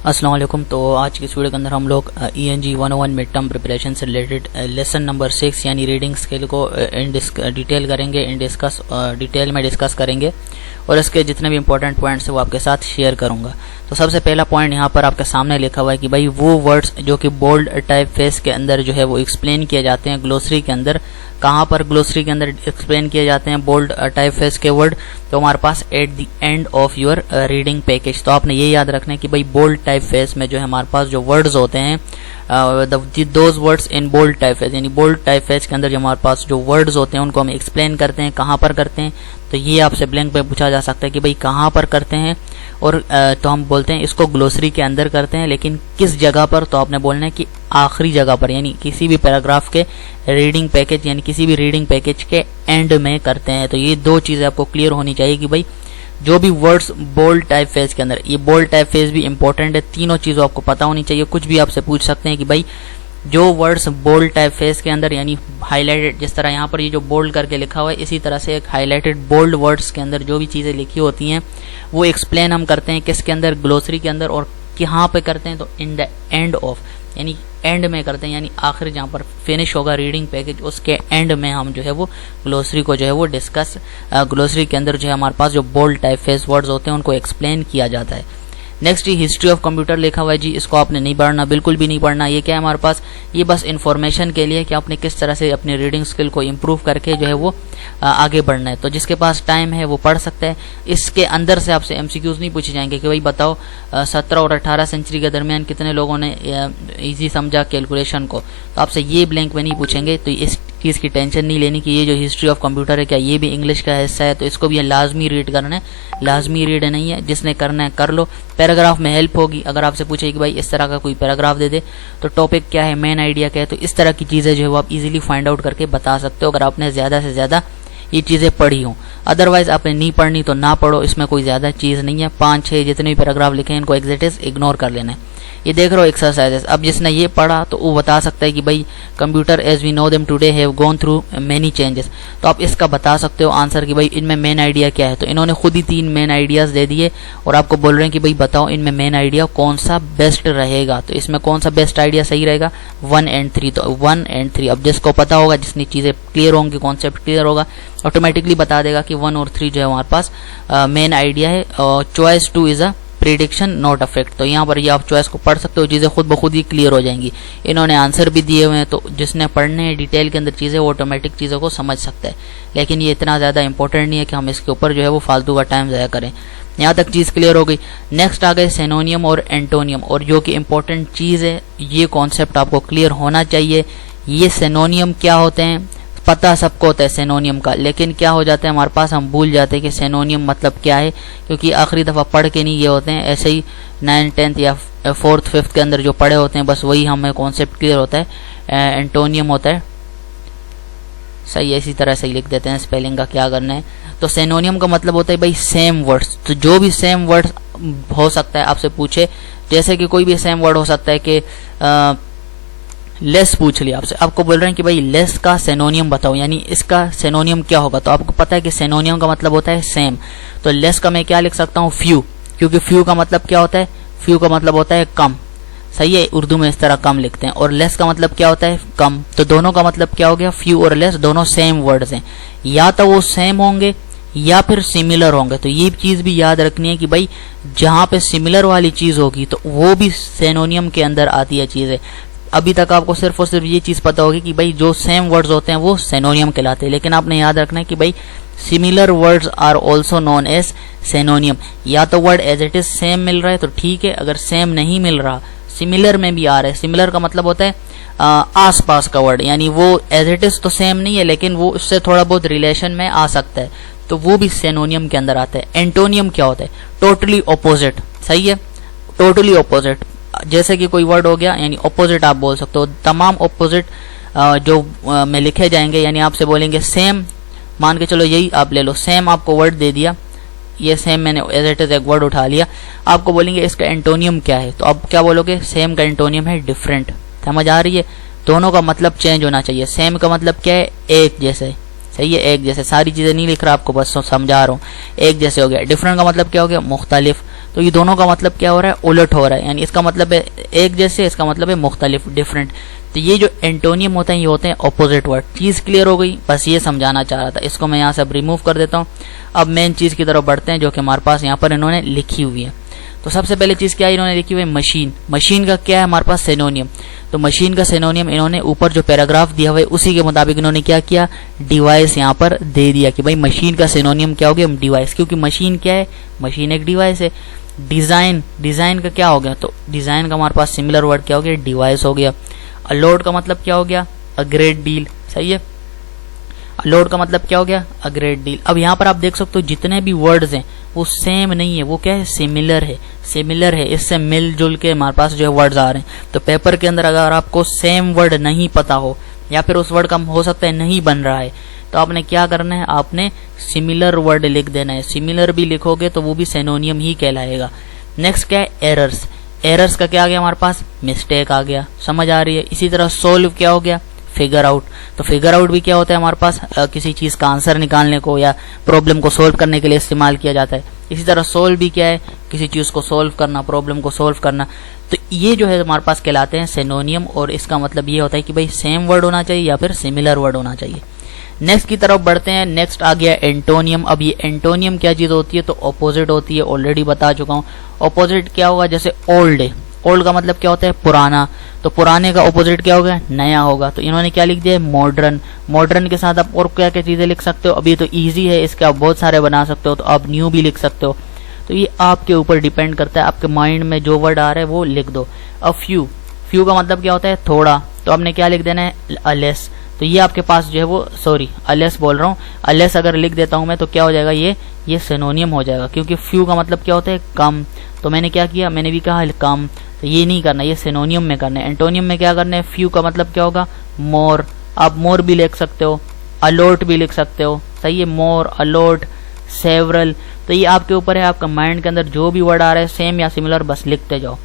अस्सलाम वालेकुम। तो आज की इस वीडियो के अंदर हम लोग ENG 101 मिड टर्म प्रिपरेशन से रिलेटेड लेसन नंबर 6 यानी रीडिंग स्किल को डिटेल करेंगे, डिटेल में डिस्कस करेंगे और इसके जितने भी इंपॉर्टेंट पॉइंट्स हैं वो आपके साथ शेयर करूंगा। तो सबसे पहला पॉइंट यहाँ पर आपके सामने लिखा हुआ है कि भाई वो वर्ड्स जो कि बोल्ड टाइप फेस के अंदर जो है वो एक्सप्लेन किए जाते हैं ग्लोसरी के अंदर। कहाँ पर ग्लोसरी के अंदर एक्सप्लेन किए जाते हैं बोल्ड टाइप फेस के वर्ड? तो हमारे पास at the end of your reading package. तो आपने ये याद रखना है कि भाई बोल्ड टाइप फेस में जो है हमारे पास जो वर्ड्स होते हैं those words in bold type face, यानी बोल्ड टाइप फेस के अंदर जो हमारे पास जो वर्ड्स होते हैं उनको हम एक्सप्लेन करते हैं। कहाँ पर करते हैं? तो ये आपसे ब्लैंक पे पूछा जा सकता है कि भाई कहाँ पर करते हैं, और तो हम बोलते हैं इसको ग्लोसरी के अंदर करते हैं, लेकिन किस जगह पर? तो आपने बोलना है कि आखिरी जगह पर, यानी किसी भी पैराग्राफ के रीडिंग पैकेज यानी किसी भी रीडिंग पैकेज के एंड में करते हैं। तो ये दो चीजें आपको क्लियर होनी चाहिए कि भाई जो भी वर्ड्स बोल्ड टाइप फेस के अंदर, ये बोल्ड टाइप फेस भी इंपॉर्टेंट है, तीनों चीजों आपको पता होनी चाहिए। कुछ भी आपसे पूछ सकते हैं कि भाई जो वर्ड्स बोल्ड टाइप फेस के अंदर यानी हाईलाइटेड, जिस तरह यहाँ पर ये जो बोल्ड करके लिखा हुआ है, इसी तरह से एक हाईलाइटेड बोल्ड वर्ड्स के अंदर जो भी चीजें लिखी होती हैं वो एक्सप्लेन हम करते हैं किसके अंदर? ग्लोसरी के अंदर। और कहाँ पे करते हैं? तो इन द एंड ऑफ, यानी एंड में करते हैं, यानी आखिर जहाँ पर फिनिश होगा रीडिंग पैकेज उसके एंड में हम जो है वो ग्लोसरी को जो है वो डिस्कस, ग्लोसरी के अंदर जो है हमारे पास जो बोल्ड टाइप फेस वर्ड्स होते हैं उनको एक्सप्लेन किया जाता है। नेक्स्ट ये हिस्ट्री ऑफ कंप्यूटर लिखा हुआ है जी, इसको आपने नहीं पढ़ना, बिल्कुल भी नहीं पढ़ना। ये क्या है हमारे पास? ये बस इन्फॉर्मेशन के लिए कि आपने किस तरह से अपनी रीडिंग स्किल को इम्प्रूव करके जो है वो आगे बढ़ना है। तो जिसके पास टाइम है वो पढ़ सकता है। इसके अंदर से आपसे MCQs नहीं पूछे जाएंगे कि भाई बताओ 17 और 18 सेंचुरी के दरमियान कितने लोगों ने इजी समझा कैलकुलेशन को। तो आपसे ये ब्लैंक में नहीं पूछेंगे। तो इस चीज की टेंशन नहीं लेनी कि ये जो हिस्ट्री ऑफ कंप्यूटर है क्या ये भी इंग्लिश का हिस्सा है, तो इसको भी लाजमी रीड करना है। लाजमी रीड नहीं है, जिसने करना है कर लो। पैराग्राफ में हेल्प होगी, अगर आपसे पूछे कि भाई इस तरह का कोई पैराग्राफ दे दे तो टॉपिक क्या है, मेन आइडिया क्या है, तो इस तरह की चीजें जो है वो आप इजीली फाइंड आउट करके बता सकते हो अगर आपने ज्यादा से ज्यादा ये चीजें पढ़ी हो। अदरवाइज आपने नहीं पढ़नी तो ना पढ़ो, इसमें कोई ज्यादा चीज नहीं है। 5-6 जितने भी पैराग्राफ लिखे हैं इनको एग्जिट इग्नोर कर लेना है। ये देख रहे हो एक्सरसाइजेस। अब जिसने ये पढ़ा तो वो बता सकता है कि भाई computer as we know them today have gone through many changes. तो आप इसका बता सकते हो आंसर कि भाई इनमें मेन आइडिया क्या है। तो इन्होंने खुद ही 3 मेन आइडियाज दे दिए और आपको बोल रहे हैं कि भाई बताओ इनमें मेन आइडिया कौन सा बेस्ट रहेगा। तो इसमें कौन सा बेस्ट आइडिया सही रहेगा? 1 and 3। तो 1 and 3 अब जिसको पता होगा, जितनी चीजें क्लियर होंगी, कॉन्सेप्ट क्लियर होगा, ऑटोमेटिकली बता देगा कि 1 और 3 जो है हमारे पास मेन आइडिया है। Choice 2 is a prediction not a fact. तो यहाँ पर ये आप चॉइस को पढ़ सकते हो, चीजें खुद ब खुद ही क्लियर हो जाएंगी। इन्होंने आंसर भी दिए हुए हैं, तो जिसने पढ़ने हैं डिटेल के अंदर चीजें वो ऑटोमेटिक चीजों को समझ सकता है। लेकिन ये इतना ज्यादा इंपॉर्टेंट नहीं है कि हम इसके ऊपर जो है वो फालतू का टाइम ज़ाया करें। यहाँ तक चीज क्लियर हो गई। नेक्स्ट आ गए सिनोनियम और एंटोनियम, और जो कि इंपॉर्टेंट चीज है, ये कॉन्सेप्ट आपको क्लियर होना चाहिए। ये सिनोनियम क्या होते हैं पता सबको होता है सिनोनियम का, लेकिन क्या हो जाता है हमारे पास, हम भूल जाते हैं कि सिनोनियम मतलब क्या है, क्योंकि आखिरी दफा पढ़ के नहीं ये होते हैं, ऐसे ही 9th 10th या 4th 5th के अंदर जो पढ़े होते हैं बस वही हमें कॉन्सेप्ट क्लियर होता है। एंटोनियम होता है, सही इसी तरह से ही लिख देते हैं, स्पेलिंग का क्या करना है। तो सिनोनियम का मतलब होता है भाई सेम वर्ड्स। तो जो भी सेम वर्ड्स हो सकता है आपसे पूछे, जैसे कि कोई भी सेम वर्ड हो सकता है कि लेस पूछ लिया आपसे, आपको बोल रहे हैं कि भाई लेस का सिनोनियम बताओ, यानी इसका सिनोनियम क्या होगा। तो आपको पता है कि सिनोनियम का मतलब होता है सेम। तो लेस का मैं क्या लिख सकता हूँ? फ्यू, क्योंकि फ्यू का मतलब क्या होता है? फ्यू का मतलब होता है कम, सही है, उर्दू में इस तरह कम लिखते हैं। और लेस का मतलब क्या होता है? कम। तो दोनों का मतलब क्या हो गया? फ्यू और लेस दोनों सेम वर्ड्स हैं, या तो वो सेम होंगे या फिर सिमिलर होंगे। तो ये चीज भी याद रखनी है कि भाई जहां पे सिमिलर वाली चीज होगी तो वो भी सिनोनियम के अंदर आती है चीजें। अभी तक आपको सिर्फ और सिर्फ ये चीज पता होगी कि भाई जो सेम वर्ड्स होते हैं वो सिनोनियम कहलाते हैं, लेकिन आपने याद रखना है कि भाई similar words are also known as synonym. या तो word as it is same मिल रहा है तो ठीक है, अगर सेम नहीं मिल रहा, सिमिलर में भी आ रहा है। सिमिलर का मतलब होता है आस पास का वर्ड, यानी वो एज इट इज तो सेम नहीं है लेकिन वो उससे थोड़ा बहुत रिलेशन में आ सकता है, तो वो भी सिनोनियम के अंदर आता है। एंटोनियम क्या होता है? टोटली ऑपोजिट, सही है, टोटली ऑपोजिट। जैसे कि कोई वर्ड हो गया, यानी ऑपोजिट आप बोल सकते हो। तमाम ऑपोजिट जो में लिखे जाएंगे, यानी आपसे बोलेंगे सेम, मान के चलो यही आप ले लो, सेम आपको वर्ड दे दिया, ये सेम मैंने एज इट इज एक वर्ड उठा लिया, आपको बोलेंगे इसका एंटोनियम क्या है। तो अब क्या बोलोगे? सेम का एंटोनियम है डिफरेंट। समझ आ रही है? दोनों का मतलब चेंज होना चाहिए। सेम का मतलब क्या है? एक जैसे, सही है, एक जैसे। सारी चीजें नहीं लिख रहा आपको, बस समझा रहा हूँ, एक जैसे हो गया। डिफरेंट का मतलब क्या हो गया? मुख्तलिफ। तो ये दोनों का मतलब क्या हो रहा है, उलट हो रहा है, यानी इसका मतलब है एक जैसे, इसका मतलब है मुख्तलिफ, डिफरेंट। तो ये जो एंटोनियम होते हैं ये होते हैं ऑपोजिट वर्ड। चीज़ क्लियर हो गई, बस ये समझाना चाह रहा था। इसको मैं यहाँ से अब रिमूव कर देता हूँ। अब मेन चीज़ की तरफ बढ़ते हैं जो कि हमारे पास यहाँ पर इन्होंने लिखी हुई है। तो सबसे पहले चीज़ क्या है, इन्होंने लिखी हुई है मशीन। मशीन का क्या है हमारे पास, सिनोनियम। तो मशीन का सिनोनियम इन्होंने ऊपर जो पैराग्राफ दिया हुआ है उसी के मुताबिक इन्होंने क्या किया, डिवाइस यहाँ पर दे दिया कि भाई मशीन का सिनोनियम क्या हो गया, डिवाइस। क्योंकि मशीन क्या है, मशीन एक डिवाइस है। डिज़ाइन, डिज़ाइन का क्या हो गया, तो डिज़ाइन का हमारे पास सिमिलर वर्ड क्या हो गया, डिवाइस हो गया। अलोड का मतलब क्या हो गया, अ ग्रेट डील, सही है। अलोड का मतलब क्या हो गया, अ ग्रेट डील। अब यहाँ पर आप देख सकते हो जितने भी वर्ड्स हैं वो सेम नहीं है, वो क्या है, सिमिलर है, सिमिलर है। इससे मिलजुल के हमारे पास जो है वर्ड्स आ रहे हैं। तो पेपर के अंदर अगर आपको सेम वर्ड नहीं पता हो या फिर उस वर्ड का हो सकता है नहीं बन रहा है, तो आपने क्या करना है, आपने सिमिलर वर्ड लिख देना है। सिमिलर भी लिखोगे तो वो भी सिनोनियम ही कहलाएगा। नेक्स्ट क्या है, एरर्स। एरर्स का क्या आ गया हमारे पास, मिस्टेक आ गया, समझ आ रही है। इसी तरह सोल्व क्या हो गया, फिगर आउट। तो फिगर आउट भी क्या होता है हमारे पास, किसी चीज का आंसर निकालने को या प्रॉब्लम को सोल्व करने के लिए इस्तेमाल किया जाता है। इसी तरह सोल्व भी क्या है, किसी चीज को सोल्व करना, प्रॉब्लम को सोल्व करना। तो ये जो है हमारे पास कहलाते हैं सिनोनियम, और इसका मतलब ये होता है कि भाई सेम वर्ड होना चाहिए या फिर सिमिलर वर्ड होना चाहिए। नेक्स्ट की तरफ बढ़ते हैं। नेक्स्ट आ गया एंटोनियम। अब ये एंटोनियम क्या चीज होती है, तो ऑपोजिट होती है, ऑलरेडी बता चुका हूँ। ऑपोजिट क्या होगा, जैसे ओल्ड है, ओल्ड का मतलब क्या होता है, पुराना। तो पुराने का ऑपोजिट क्या होगा, नया होगा। तो इन्होंने क्या लिख दिया है, मॉडर्न। मॉडर्न के साथ आप और क्या क्या चीजें लिख सकते हो, अभी तो इजी है, इसके आप बहुत सारे बना सकते हो। तो आप न्यू भी लिख सकते हो। तो ये आपके ऊपर डिपेंड करता है, आपके माइंड में जो वर्ड आ रहा है वो लिख दो। अब फ्यू, फ्यू का मतलब क्या होता है, थोड़ा। तो आपने क्या लिख देना है, अलेस। तो ये आपके पास जो है वो, सॉरी अलेस बोल रहा हूँ, अलेस अगर लिख देता हूं मैं तो क्या हो जाएगा, ये सिनोनियम हो जाएगा। क्योंकि फ्यू का मतलब क्या होता है, कम। तो मैंने क्या किया, मैंने भी कहा कम। तो ये नहीं करना, ये सिनोनियम में करना है। एंटोनियम में क्या करना है, फ्यू का मतलब क्या होगा, मोर। आप मोर भी लिख सकते हो, अलॉट भी लिख सकते हो, सही है। मोर, अलॉट, सेवरल। तो ये आपके ऊपर है, आपका माइंड के अंदर जो भी वर्ड आ रहा है सेम या सिमिलर बस लिखते जाओ।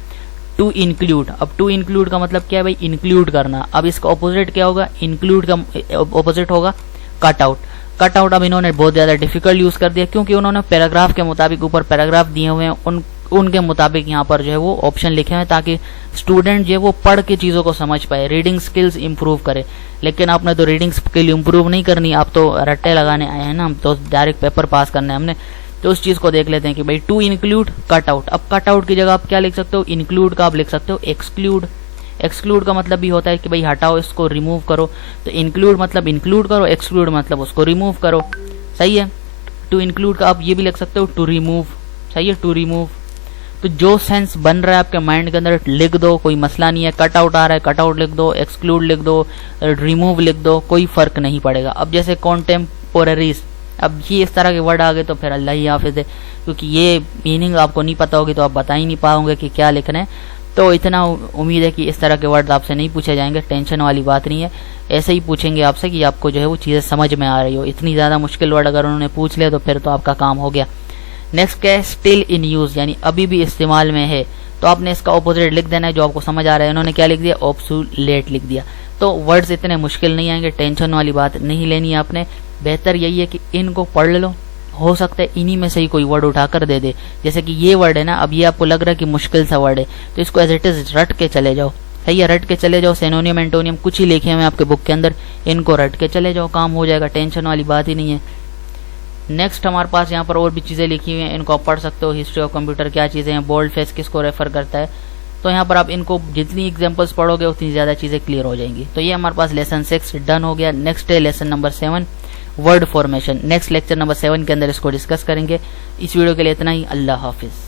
To include. अब टू इंक्लूड का मतलब क्या है भाई, इंक्लूड करना। अब इसका ऑपोजिट क्या होगा, इंक्लूड का ऑपोजिट होगा कट आउट। कट आउट अब इन्होंने बहुत ज्यादा डिफिकल्ट यूज कर दिया, क्योंकि उन्होंने पैराग्राफ के मुताबिक ऊपर पैराग्राफ दिए हुए हैं, उनके मुताबिक यहाँ पर जो है वो ऑप्शन लिखे हैं, ताकि स्टूडेंट जो है वो पढ़ के चीजों को समझ पाए, रीडिंग स्किल्स इंप्रूव करे। लेकिन आपने तो रीडिंग स्किल इंप्रूव नहीं करनी, आप तो रट्टे लगाने आए हैं ना, हम तो डायरेक्ट पेपर पास करना है हमने। तो उस चीज को देख लेते हैं कि भाई टू इंक्लूड कट आउट। अब कट आउट की जगह आप क्या लिख सकते हो, इंक्लूड का आप लिख सकते हो एक्सक्लूड। एक्सक्लूड का मतलब भी होता है कि भाई हटाओ, इसको रिमूव करो। तो इंक्लूड मतलब इंक्लूड करो, एक्सक्लूड मतलब उसको रिमूव करो, सही है। टू इंक्लूड का आप ये भी लिख सकते हो टू रिमूव, सही है, टू रिमूव। तो जो सेंस बन रहा है आपके माइंड के अंदर लिख दो, कोई मसला नहीं है। कट आउट आ रहा है, कट आउट लिख दो, एक्सक्लूड लिख दो, रिमूव लिख दो, कोई फर्क नहीं पड़ेगा। अब जैसे कॉन्टेम्पोररीज, अब ये इस तरह के वर्ड आ गए तो फिर अल्लाह ही हाफिज है, क्योंकि ये मीनिंग आपको नहीं पता होगी तो आप बता ही नहीं पाओगे कि क्या लिखना है। तो इतना उम्मीद है कि इस तरह के वर्ड आपसे नहीं पूछे जाएंगे, टेंशन वाली बात नहीं है। ऐसे ही पूछेंगे आपसे कि आपको जो है वो चीज़ें समझ में आ रही हो। इतनी ज़्यादा मुश्किल वर्ड अगर उन्होंने पूछ लिया तो फिर तो आपका काम हो गया। नेक्स्ट क्या है, स्टिल इन यूज, यानी अभी भी इस्तेमाल में है। तो आपने इसका ऑपोजिट लिख देना है जो आपको समझ आ रहा है। उन्होंने क्या लिख दिया, ऑब्सोलेट लिख दिया। तो वर्ड्स इतने मुश्किल नहीं आएंगे, टेंशन वाली बात नहीं लेनी है आपने। बेहतर यही है कि इनको पढ़ लो, हो सकता है इन्हीं में से ही कोई वर्ड उठाकर दे दे। जैसे कि ये वर्ड है ना, अब ये आपको लग रहा है कि मुश्किल सा वर्ड है, तो इसको एज इट इज रट के चले जाओ, सही है, रट के चले जाओ। सिनोनियम एंटोनियम कुछ ही लिखे हुए आपके बुक के अंदर, इनको रट के चले जाओ, काम हो जाएगा, टेंशन वाली बात ही नहीं है। नेक्स्ट हमारे पास यहाँ पर और भी चीज़ें लिखी हुई हैं, इनको आप पढ़ सकते हो। हिस्ट्री ऑफ कंप्यूटर क्या चीज़ें हैं, बोल्ड फेस किसको रेफर करता है। तो यहाँ पर आप इनको जितनी एग्जांपल्स पढ़ोगे उतनी ज़्यादा चीज़ें क्लियर हो जाएंगी। तो ये हमारे पास लेसन 6 डन हो गया। नेक्स्ट है lesson number 7, word formation. Next lecture number 7 के अंदर इसको डिस्कस करेंगे। इस वीडियो के लिए इतना ही, अल्लाह हाफिज़।